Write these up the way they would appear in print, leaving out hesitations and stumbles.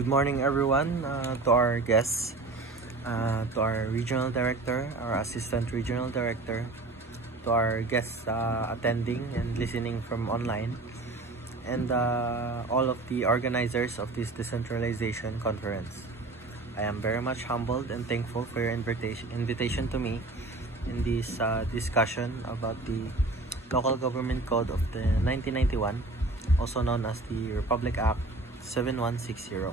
Good morning, everyone. To our guests, to our regional director, our assistant regional director, to our guests attending and listening from online, and all of the organizers of this decentralization conference. I am very much humbled and thankful for your invitation to me in this discussion about the Local Government Code of the 1991, also known as the Republic Act 7160.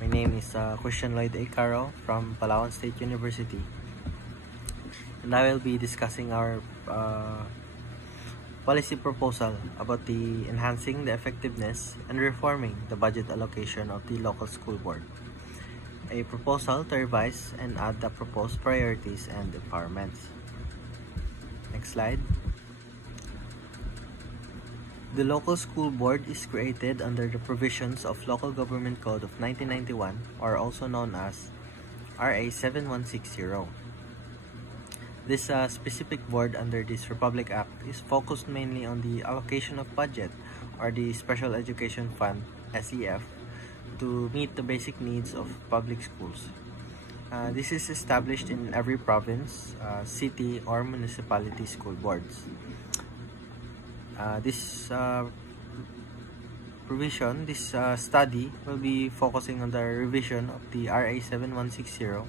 My name is Christian Lloyd A. Caro from Palawan State University, and I will be discussing our policy proposal about the enhancing the effectiveness and reforming the budget allocation of the local school board. A proposal to revise and add the proposed priorities and empowerments. Next slide. The local school board is created under the provisions of Local Government Code of 1991, or also known as RA 7160. This specific board under this Republic Act is focused mainly on the allocation of budget, or the Special Education Fund SEF, to meet the basic needs of public schools. This is established in every province, city, or municipality school boards. This study will be focusing on the revision of the RA 7160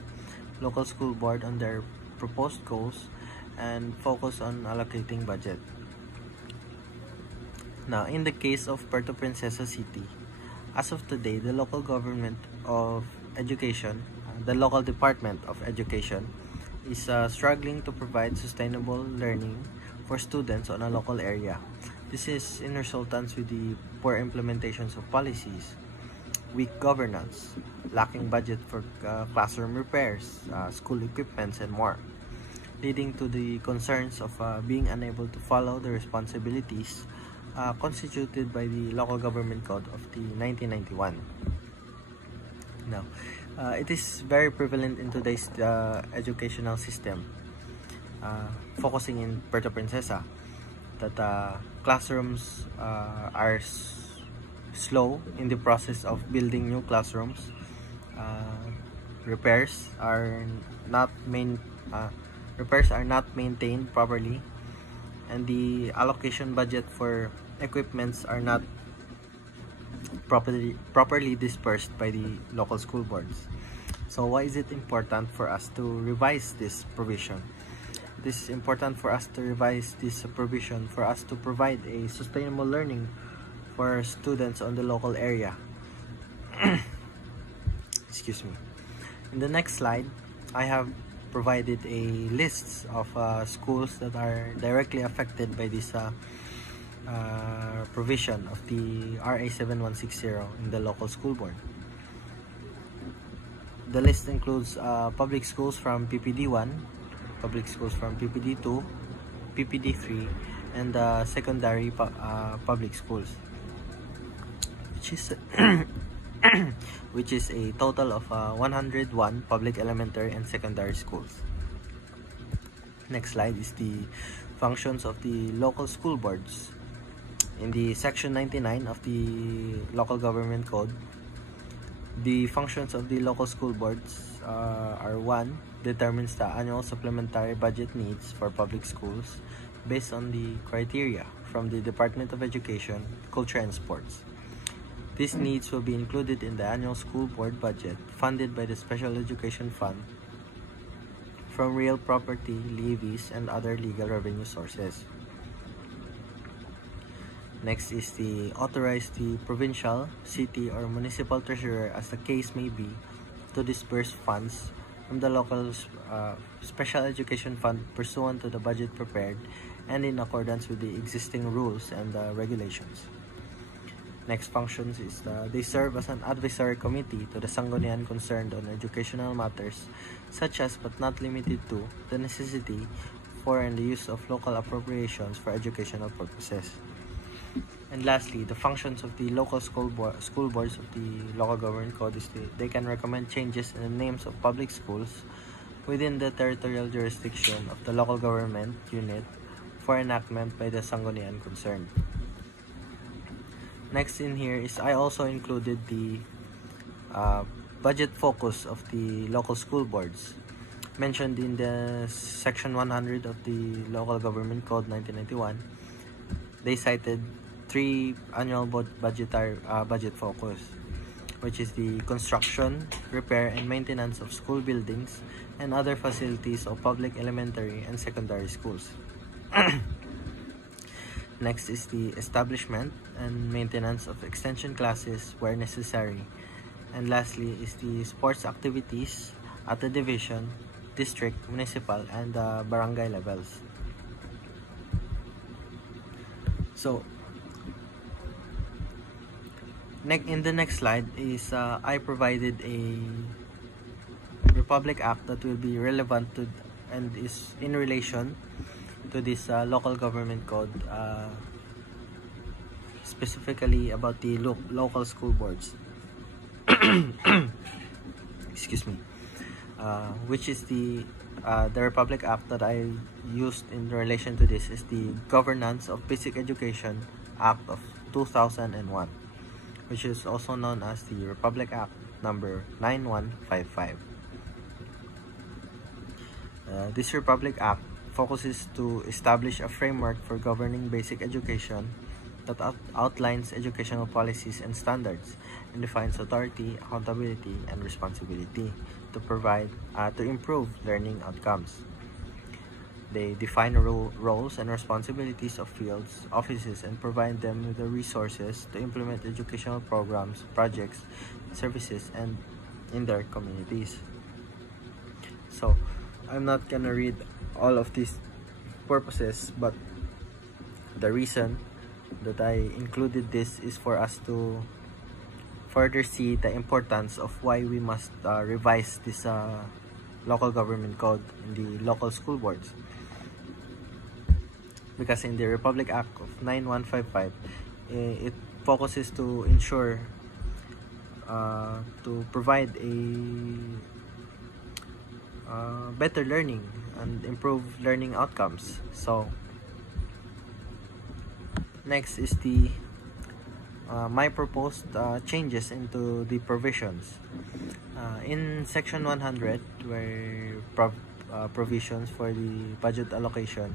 local school board on their proposed goals and focus on allocating budget. Now, in the case of Puerto Princesa City, as of today, the local government of education, the local department of education, is struggling to provide sustainable learning for students on a local area. This is in resultance with the poor implementations of policies, weak governance, lacking budget for classroom repairs, school equipments, and more, leading to the concerns of being unable to follow the responsibilities constituted by the Local Government Code of the 1991. Now, it is very prevalent in today's educational system, focusing in Puerto Princesa, that classrooms are slow in the process of building new classrooms. Repairs are not maintained properly, and the allocation budget for equipments are not properly dispersed by the local school boards. So why is it important for us to revise this provision? It is important for us to revise this provision for us to provide a sustainable learning for students on the local area. Excuse me. In the next slide, I have provided a list of schools that are directly affected by this provision of the RA 7160 in the local school board. The list includes public schools from PPD 1, public schools from PPD 2, PPD 3, and secondary public schools, which is a total of 101 public elementary and secondary schools. Next slide is the functions of the local school boards. In the section 99 of the Local Government Code, the functions of the local school boards are: 1. Determines the annual supplementary budget needs for public schools based on the criteria from the Department of Education, Culture, and Sports. These needs will be included in the annual school board budget funded by the Special Education Fund from real property, levies, and other legal revenue sources. Next is the authorize the provincial, city, or municipal treasurer, as the case may be, to disburse funds from the local special education fund pursuant to the budget prepared and in accordance with the existing rules and regulations. Next functions is they serve as an advisory committee to the Sangguniang concerned on educational matters, such as but not limited to the necessity for and the use of local appropriations for educational purposes. And lastly, the functions of the local school boards of the Local Government Code is they can recommend changes in the names of public schools within the territorial jurisdiction of the local government unit for enactment by the Sangguniang concerned. Next in here is I also included the budget focus of the local school boards. Mentioned in the Section 100 of the Local Government Code 1991, they cited three annual budget focus, which is the construction, repair, and maintenance of school buildings and other facilities of public elementary and secondary schools. Next is the establishment and maintenance of extension classes where necessary. And lastly is the sports activities at the division, district, municipal, and barangay levels. So, in the next slide is I provided a Republic Act that will be relevant to and is in relation to this local government code, specifically about the local school boards. Excuse me. Which is the Republic Act that I used in relation to this is the Governance of Basic Education Act of 2001, which is also known as the Republic Act number 9155. This Republic Act focuses to establish a framework for governing basic education that outlines educational policies and standards and defines authority, accountability, and responsibility to improve learning outcomes. They define roles and responsibilities of fields, offices, and provide them with the resources to implement educational programs, projects, services, and in their communities. So, I'm not gonna read all of these purposes, but the reason that I included this is for us to further see the importance of why we must revise this local government code in the local school boards. Because in the Republic Act of 9155, it focuses to ensure to provide a better learning and improve learning outcomes. So next is the my proposed changes into the provisions. In Section 100, where provisions for the budget allocation,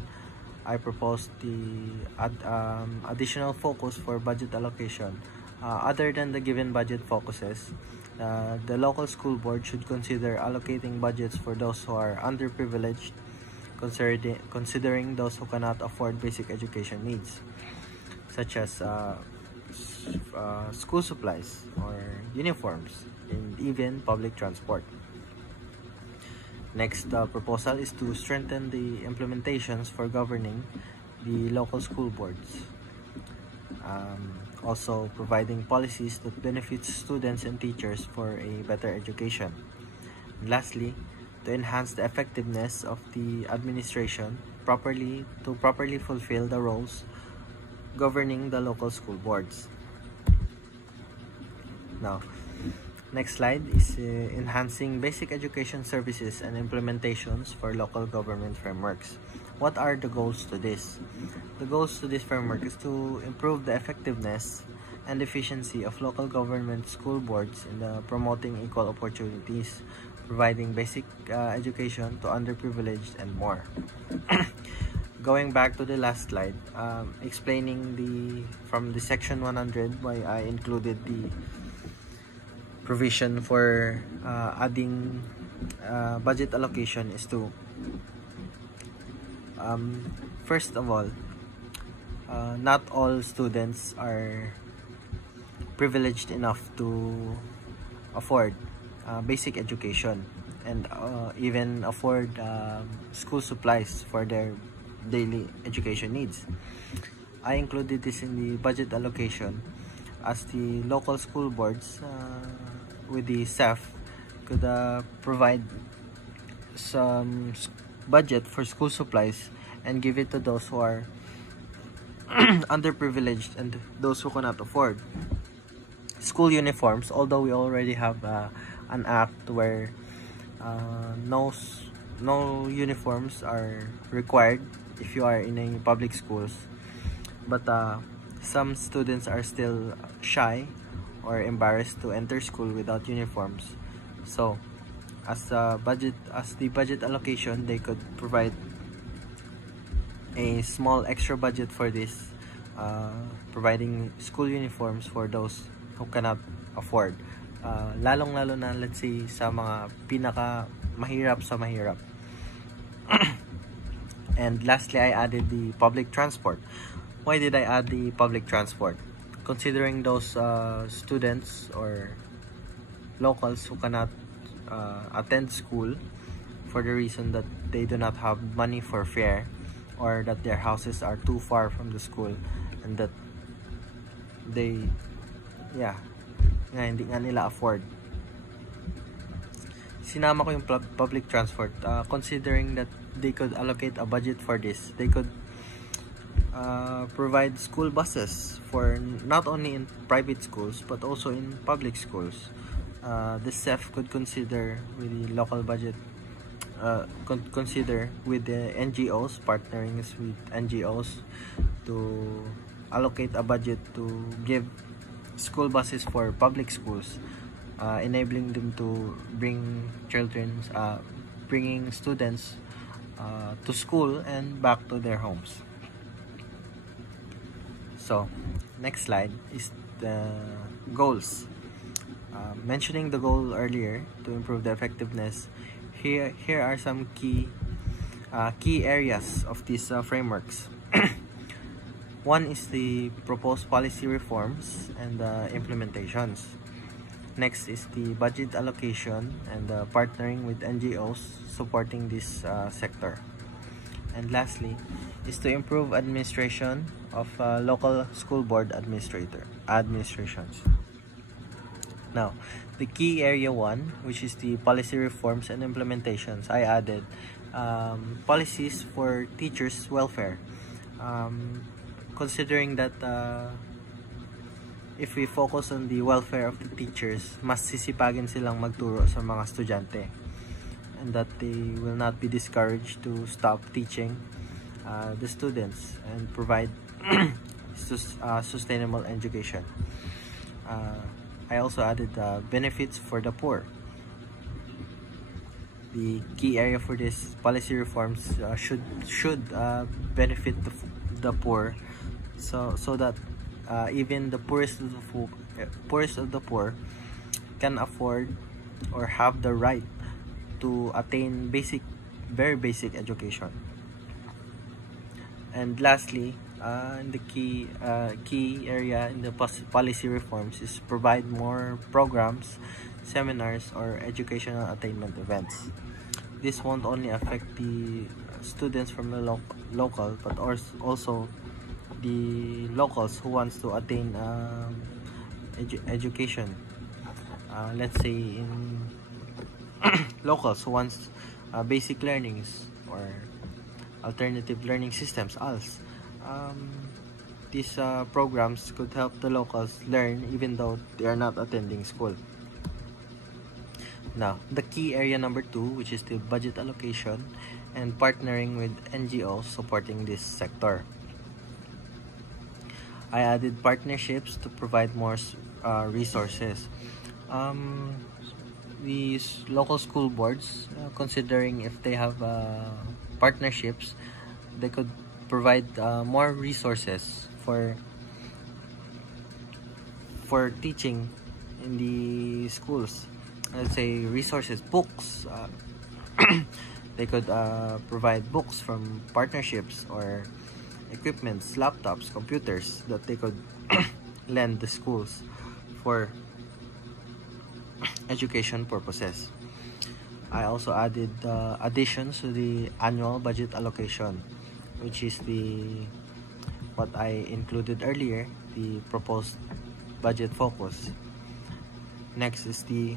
I proposed the additional focus for budget allocation. Other than the given budget focuses, the local school board should consider allocating budgets for those who are underprivileged, considering those who cannot afford basic education needs, such as school supplies or uniforms and even public transport. Next proposal is to strengthen the implementations for governing the local school boards. Also providing policies that benefit students and teachers for a better education. And lastly, to enhance the effectiveness of the administration to properly fulfill the roles governing the local school boards. Now, next slide is enhancing basic education services and implementations for local government frameworks. What are the goals to this? The goals to this framework is to improve the effectiveness and efficiency of local government school boards in promoting equal opportunities, providing basic education to underprivileged, and more. Going back to the last slide, explaining from the Section 100 why I included the provision for adding budget allocation is to first of all, not all students are privileged enough to afford basic education and even afford school supplies for their daily education needs. I included this in the budget allocation as the local school boards with the SEF could provide some budget for school supplies and give it to those who are underprivileged and those who cannot afford school uniforms. Although we already have an act where no uniforms are required if you are in a public schools, but some students are still shy or embarrassed to enter school without uniforms. So, as the budget allocation, they could provide a small extra budget for this, providing school uniforms for those who cannot afford. Lalong-lalo na, let's say, sa mga pinaka mahirap sa mahirap. And lastly, I added the public transport. Why did I add the public transport? Considering those students or locals who cannot attend school for the reason that they do not have money for fare, or that their houses are too far from the school, and that they hindi nga nila afford. Sinama ko yung public transport, considering that they could allocate a budget for this. They could provide school buses for not only in private schools but also in public schools. The CEF could consider with the local budget, consider with the NGOs, partnering with NGOs to allocate a budget to give school buses for public schools, enabling them to bringing students to school and back to their homes. So, next slide is the goals. Mentioning the goal earlier to improve the effectiveness, here are some key areas of these frameworks. One is the proposed policy reforms and implementations. Next is the budget allocation and partnering with NGOs supporting this sector. And lastly is to improve administration of local school board administrations. Now, the key area 1, which is the policy reforms and implementations, I added policies for teachers' welfare. Considering that if we focus on the welfare of the teachers, mas sisipagin silang magturo sa mga estudyante, and that they will not be discouraged to stop teaching the students and provide sustainable education. I also added benefits for the poor. The key area for this policy reforms should benefit the poor, so that even the poorest of the poor can afford or have the right to attain very basic education. And lastly, the key area in the policy reforms is provide more programs, seminars, or educational attainment events. This won't only affect the students from the local, but also the locals who wants to attain education. Let's say in locals who wants basic learnings or alternative learning systems, ALS. These programs could help the locals learn even though they are not attending school. Now, the key area number 2, which is the budget allocation and partnering with NGOs supporting this sector. I added partnerships to provide more resources. These local school boards, considering if they have partnerships, they could provide more resources for teaching in the schools. Let's say resources, books. They could provide books from partnerships, or equipments, laptops, computers that they could lend the schools for education purposes. I also added additions to the annual budget allocation, which is what I included earlier, the proposed budget focus. Next is the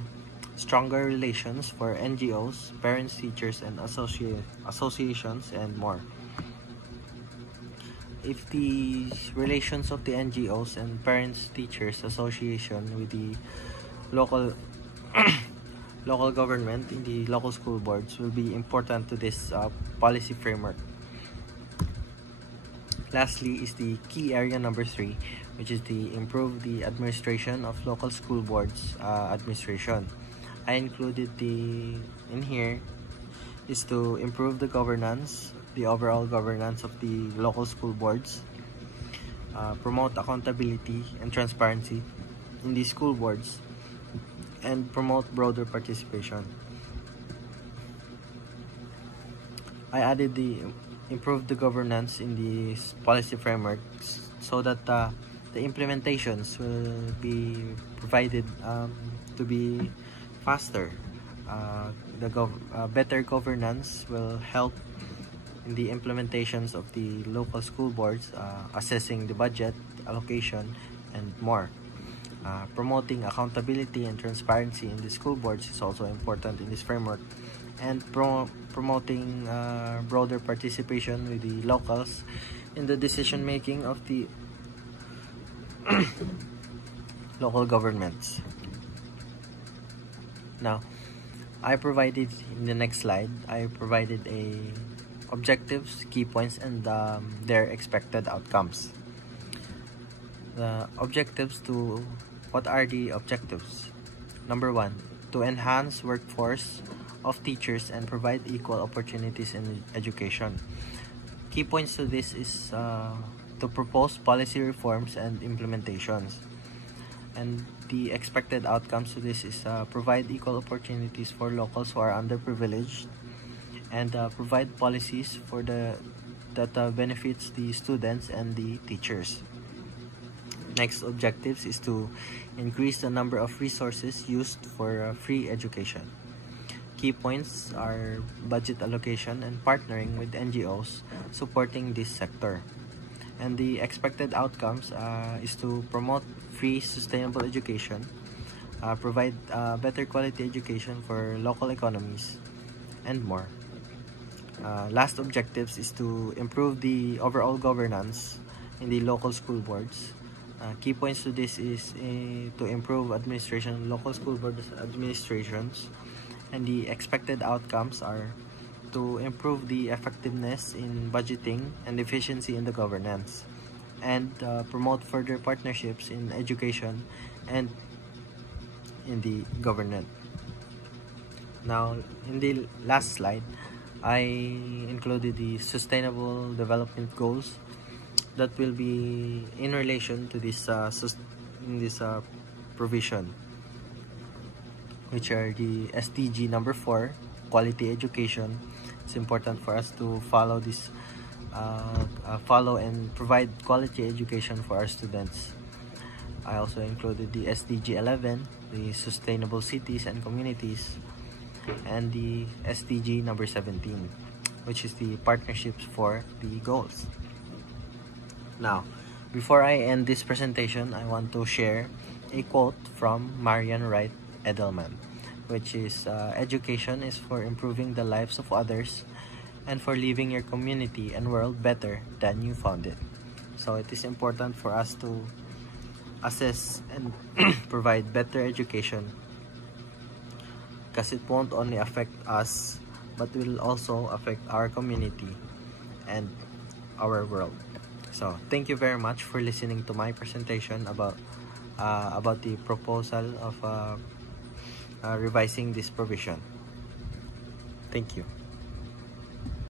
stronger relations for NGOs, parents, teachers, and associations, and more. If the relations of the NGOs and parents, teachers, association with the local local government in the local school boards will be important to this policy framework. Lastly is the key area number 3, which is the improve the administration of local school boards administration. I included in here is to improve the governance, the overall governance of the local school boards, promote accountability and transparency in the school boards, and promote broader participation. I added the improve the governance in the policy frameworks so that the implementations will be provided to be faster. Better governance will help in the implementations of the local school boards, assessing the budget, allocation, and more. Promoting accountability and transparency in the school boards is also important in this framework, and promoting broader participation with the locals in the decision making of the local governments. Now, I provided in the next slide, I provided objectives, key points, and their expected outcomes. The objectives what are the objectives? Number 1, to enhance workforce of teachers and provide equal opportunities in education. Key points to this is to propose policy reforms and implementations. And the expected outcomes to this is provide equal opportunities for locals who are underprivileged, and provide policies that benefits the students and the teachers. Next objectives is to increase the number of resources used for free education. Key points are budget allocation and partnering with NGOs supporting this sector. And the expected outcomes is to promote free sustainable education, provide better quality education for local economies, and more. Last objectives is to improve the overall governance in the local school boards. Key points to this is to improve administration, local school board administrations, and the expected outcomes are to improve the effectiveness in budgeting and efficiency in the governance, and promote further partnerships in education and in the government. Now, in the last slide, I included the sustainable development goals that will be in relation to this provision, which are the SDG number 4, quality education. It's important for us to follow this, follow and provide quality education for our students. I also included the SDG 11, the sustainable cities and communities, and the SDG number 17, which is the partnerships for the goals. Now, before I end this presentation, I want to share a quote from Marian Wright Edelman, which is education is for improving the lives of others and for leaving your community and world better than you found it. So it is important for us to assess and provide better education, because it won't only affect us but will also affect our community and our world. So thank you very much for listening to my presentation about the proposal of revising this provision. Thank you.